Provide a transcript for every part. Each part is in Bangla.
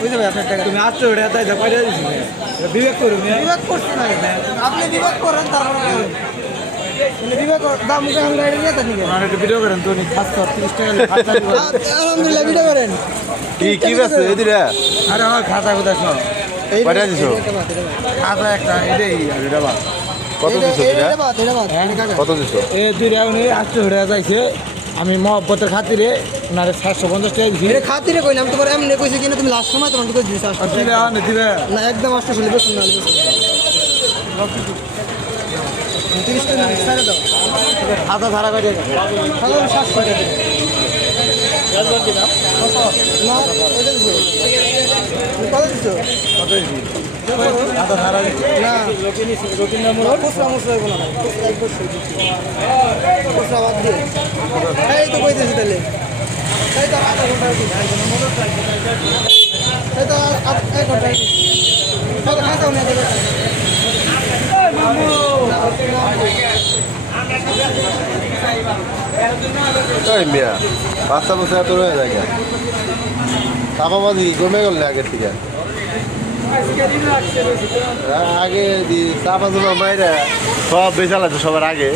বুঝতে পারি আপনার টাকা তুমি আসছো ওটা তাই তো কয়টা দিছি বিবেক করুন বিভাগ করছে না আপনি বিভাগ করেন তারপরে বলেন। মানে বিভাগ দাম মুখে আমরা এটা নিয়ে থাকি ওনার একটু ভিডিও করেন তো 530 টাকা আলহামদুলিল্লাহ ভিডিও করেন কি বেছে এদিকে আরে আমার খাতা কোথায় সব কয়টা দিছো খাতা একটা এটাই এটা বা কত দিছো এটা কত দিছো এই দুই রাউন্ডে 800 টাকা যাইছে আমি মহব্বতের খাতিরে ওনারে 750 টাকা দিছি এটা খাতিরে কইলাম তোমার এমনি কইছে কিনা তুমি লাস্ট সময় তোমার কই দিছ দিবে না দিবে না একদম 800 বেশি না 30 টাকা ছাড়ে দাও খাতা ছাড়া করে তাহলে 700 টাকা না ওইটা দিছো কত দিছো খাতা ছাড়া না রকিন নাম্বার খুচরা মুচরা হইব না খুচরা একবার সই দিচ্ছি খুচরা বাদ দিয়ে এই তো কইতেছি তাহলে এই তো আধা ঘন্টা এই তো 1 ঘন্টা কত খাতাও নিয়ে দেবে ওই মিয়া 5 বছর এত রয়ে যায় চাপাবাজি কমে গেল আগের থেকে আগে চাপা চুপা মাইরা সব বেচালাচ্ছে সবার আগে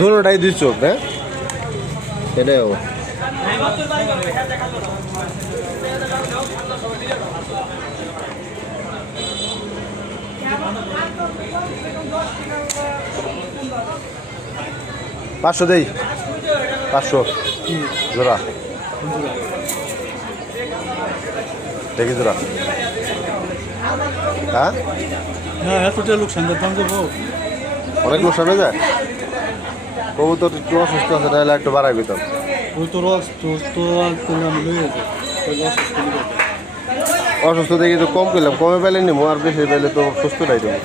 দুটোটাই 2 চোখ হ্যাঁ এটাও পাঁচশো দেই 500 জোড়া দেখি জোড়া হ্যাঁ হ্যাঁ এতটা লোক সঙ্গে দাম দেবো অনেক লোক সামনে যায় কবুতর একটু অসুস্থ আছে তাহলে একটু বাড়াই দিতাম ওই তো রস তো আমি লয়ে যাই ওই রস অসুস্থ দেখি তো কম পেলাম কমে পেলে নি আর বেশি পেলে তো সুস্থ নাই দেবো